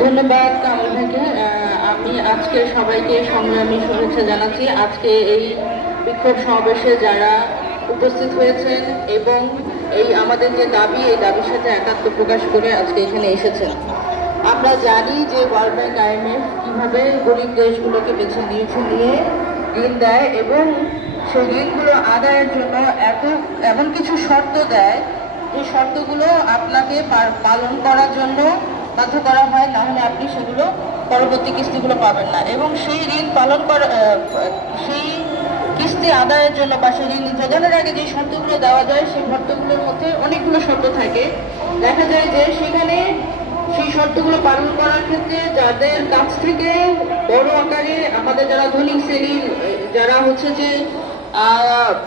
ধন্যবাদ কামল ভাইকে আমি আজকে সবাইকে সংগ্রামী শুভেচ্ছা জানাচ্ছি। আজকে এই বিক্ষোভ সমাবেশে যারা উপস্থিত হয়েছেন এবং এই আমাদের যে দাবি, এই দাবির সাথে একাত্ম প্রকাশ করে আজকে এখানে এসেছেন। আমরা জানি যে ওয়ার্ল্ড ব্যাংক আইএমএফ কীভাবে গরিব দেশগুলোকে বেছে নিয়েছে, নিয়ে ঋণ দেয় এবং সেই ঋণগুলো আদায়ের জন্য এত, এমন কিছু শর্ত দেয় যে শর্তগুলো আপনাকে পালন করার জন্য বাধ্য করা হয় না হলে আপনি সেগুলো পরবর্তী কিস্তিগুলো পাবেন না। এবং সেই ঋণ পালন করা সেই কিস্তি আদায়ের জন্য বা সেই ঋণ যোগানোর আগে যে শর্তগুলো দেওয়া যায়, সেই শর্তগুলোর মধ্যে অনেকগুলো শর্ত থাকে। দেখা যায় যে সেখানে সেই শর্তগুলো পালন করার ক্ষেত্রে যাদের কাছ থেকে বড় আকারে আমাদের যারা ধনিক শ্রেণির যারা হচ্ছে যে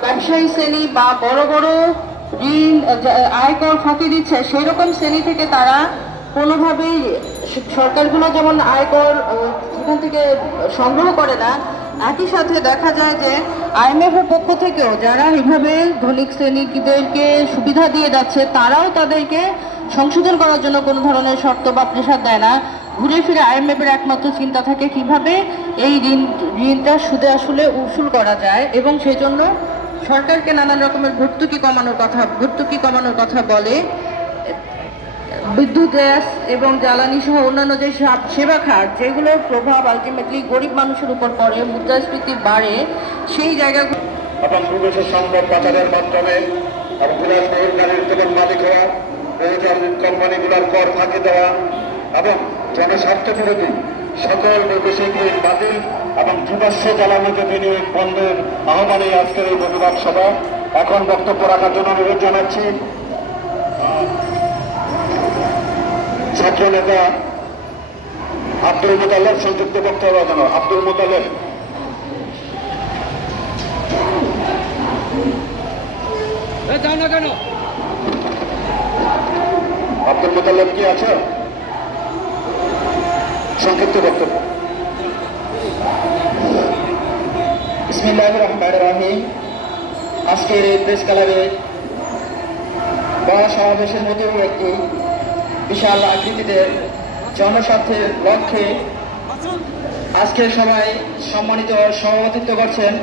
ব্যবসায়ী শ্রেণি বা বড় বড় ঋণ আয়কর ফাঁকি দিচ্ছে সেই রকম শ্রেণি থেকে তারা কোনোভাবেই সরকারগুলো যেমন আয়কর সেখান থেকে সংগ্রহ করে না, একই সাথে দেখা যায় যে আইএমএফ এর পক্ষ থেকেও যারা এভাবে ধনিক শ্রেণীদেরকে সুবিধা দিয়ে যাচ্ছে, তারাও তাদেরকে সংশোধন করার জন্য কোনো ধরনের শর্ত বা প্রেশার দেয় না। ঘুরে ফিরে আইএমএফ এর একমাত্র চিন্তা থাকে কীভাবে এই ঋণ, ঋণটা সুদে আসলে উসুল করা যায় এবং সেই জন্য সরকারকে নানান রকমের ভর্তুকি কমানোর কথা, ভর্তুকি কমানোর কথা বলে। বিদ্যুৎ, গ্যাস এবং জ্বালানি সহ অন্যান্য যে সেবা খাত, যেগুলোর প্রভাব আলটিমেটলি গরিব মানুষের উপর পড়ে, মুদ্রাস্ফীতি বাড়ে, সেই জায়গাগুলো সম্পদ পাচারের মাধ্যমে মালিক হওয়া কোম্পানিগুলোর কর ফাঁকি দেওয়া এবং জনস্বার্থ বিরোধী সকল ঋণ বাতিল এবং জীবাশ্ম জ্বালানিতে বিনিয়োগ বন্ধের আহ্বানে আজকের এই প্রতিবাদ সভা। এখন বক্তব্য রাখার জন্য অনুরোধ জানাচ্ছি। ছাত্র নেতা আব্দুল মোতালেব, সংযুক্ত বক্তব্য জানানো আব্দুল মোতালেব। যাও না কেন? আব্দুল মোতালেব কি আছে? সংক্ষিপ্ত বক্তব্য। আজকের এই প্রেস ক্লাবে বড় সমাবেশের মধ্যেও একটি বিশাল আকৃতিতে জনস্বার্থের লক্ষ্যে আজকের সভায় সম্মানিত সভাপতিত্ব করছেন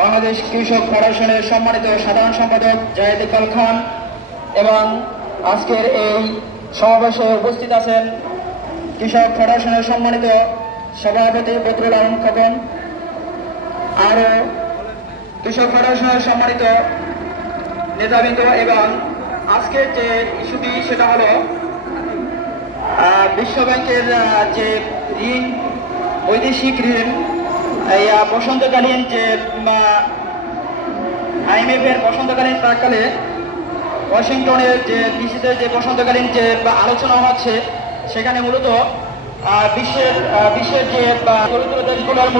বাংলাদেশ কৃষক ফেডারেশনের সম্মানিত সাধারণ সম্পাদক জাহেদ ইকবাল খান এবং আজকের এই সমাবেশে উপস্থিত আছেন কৃষক ফেডারেশনের সম্মানিত সভাপতি বদরুল আলম খোকন আরও কৃষক ফেডারেশনের সম্মানিত নেতাবৃন্দ এবং আজকের যে ইস্যুটি সেটা হলো আহ, বিশ্ব ব্যাংকের যে ঋণ বৈদেশিক ঋণ বসন্তকালীন যে আইএমএফ এর বসন্তকালীন প্রাককালে ওয়াশিংটনের যে ডিসিতে যে বসন্তকালীন যে আলোচনা হচ্ছে, সেখানে মূলত বিশ্বের বিশ্বের যে দরিদ্র দেশগুলোর